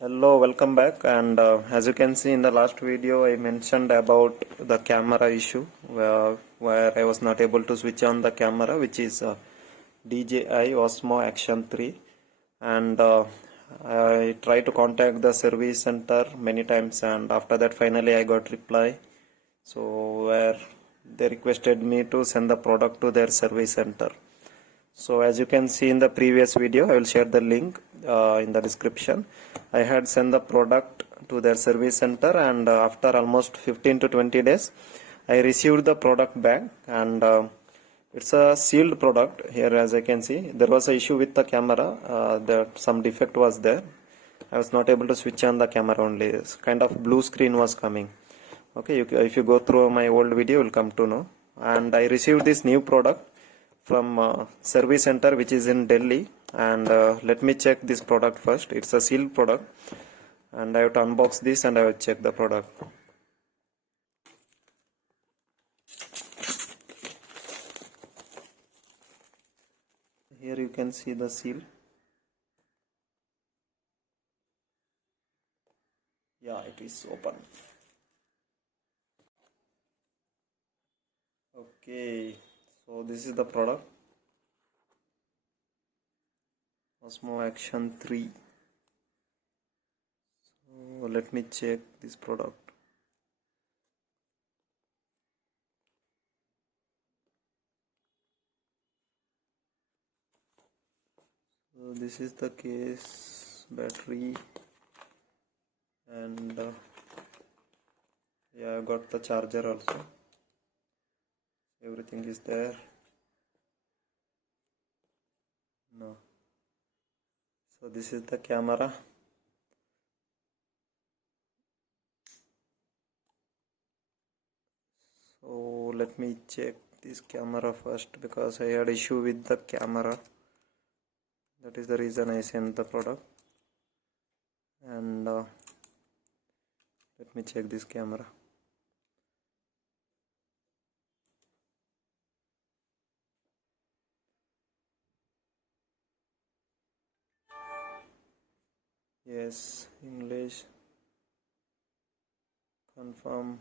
Hello, welcome back. And as you can see in the last video, I mentioned about the camera issue where I was not able to switch on the camera, which is DJI Osmo Action 3. And I tried to contact the service center many times, and after that, finally, I got reply. So where they requested me to send the product to their service center. So as you can see in the previous video, I will share the link in the description. I had sent the product to their service center, and after almost 15 to 20 days, I received the product back, and it's a sealed product. Here, as I can see, there was an issue with the camera. Some defect was there. I was not able to switch on the camera only. This kind of blue screen was coming. Okay, if you go through my old video, you'll come to know. And I received this new product from service center, which is in Delhi. And let me check this product first. It's a sealed product, and I have to unbox this and I will check the product. Here you can see the seal. Yeah, it is open. Okay, so this is the product, Osmo Action 3. So let me check this product. So this is the case, battery, and yeah, I got the charger also. Everything is there. No. So this is the camera. So let me check this camera first, because I had issue with the camera. That is the reason I sent the product. And let me check this camera. Yes, English, confirm.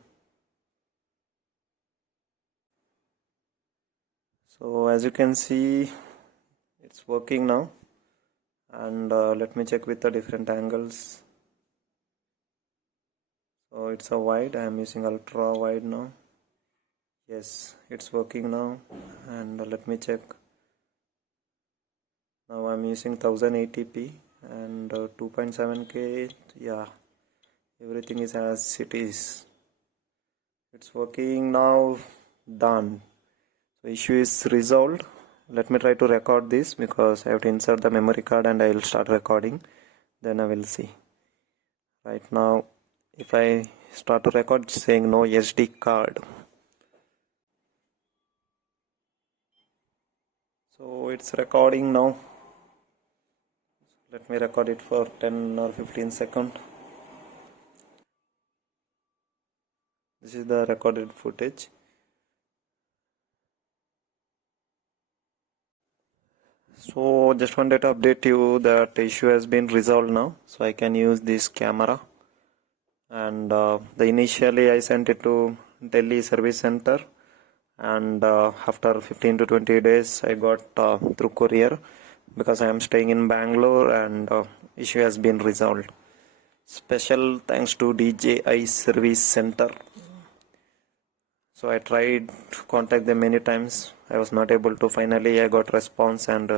So as you can see, it's working now. And let me check with the different angles. So it's a wide. I am using ultra wide now. Yes, it's working now. And let me check. Now I'm using 1080p and 2.7K. Yeah, everything is as it is. It's working now. Done. So issue is resolved. Let me try to record this, because I have to insert the memory card and I will start recording. Then I will see. Right now, if I start to record, it's saying no SD card. So it's recording now. Let me record it for 10 or 15 seconds. This is the recorded footage. So just wanted to update you that the issue has been resolved now, so I can use this camera. And initially I sent it to Delhi Service Center, and after 15 to 20 days I got through courier, because I am staying in Bangalore, and issue has been resolved. Special thanks to DJI Service Center. So I tried to contact them many times. I was not able to. Finally I got response, and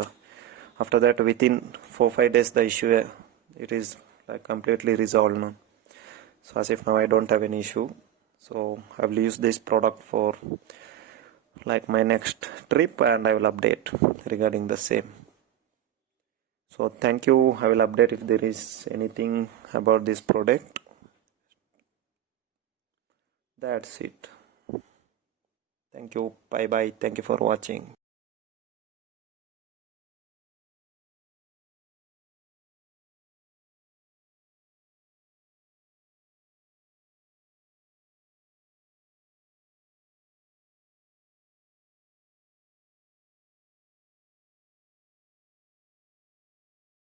after that, within 4-5 days, the issue it is like completely resolved now. So as if now I don't have any issue. So I will use this product for like my next trip, and I will update regarding the same. So thank you. I will update if there is anything about this product. That's it. Thank you. Bye bye. Thank you for watching.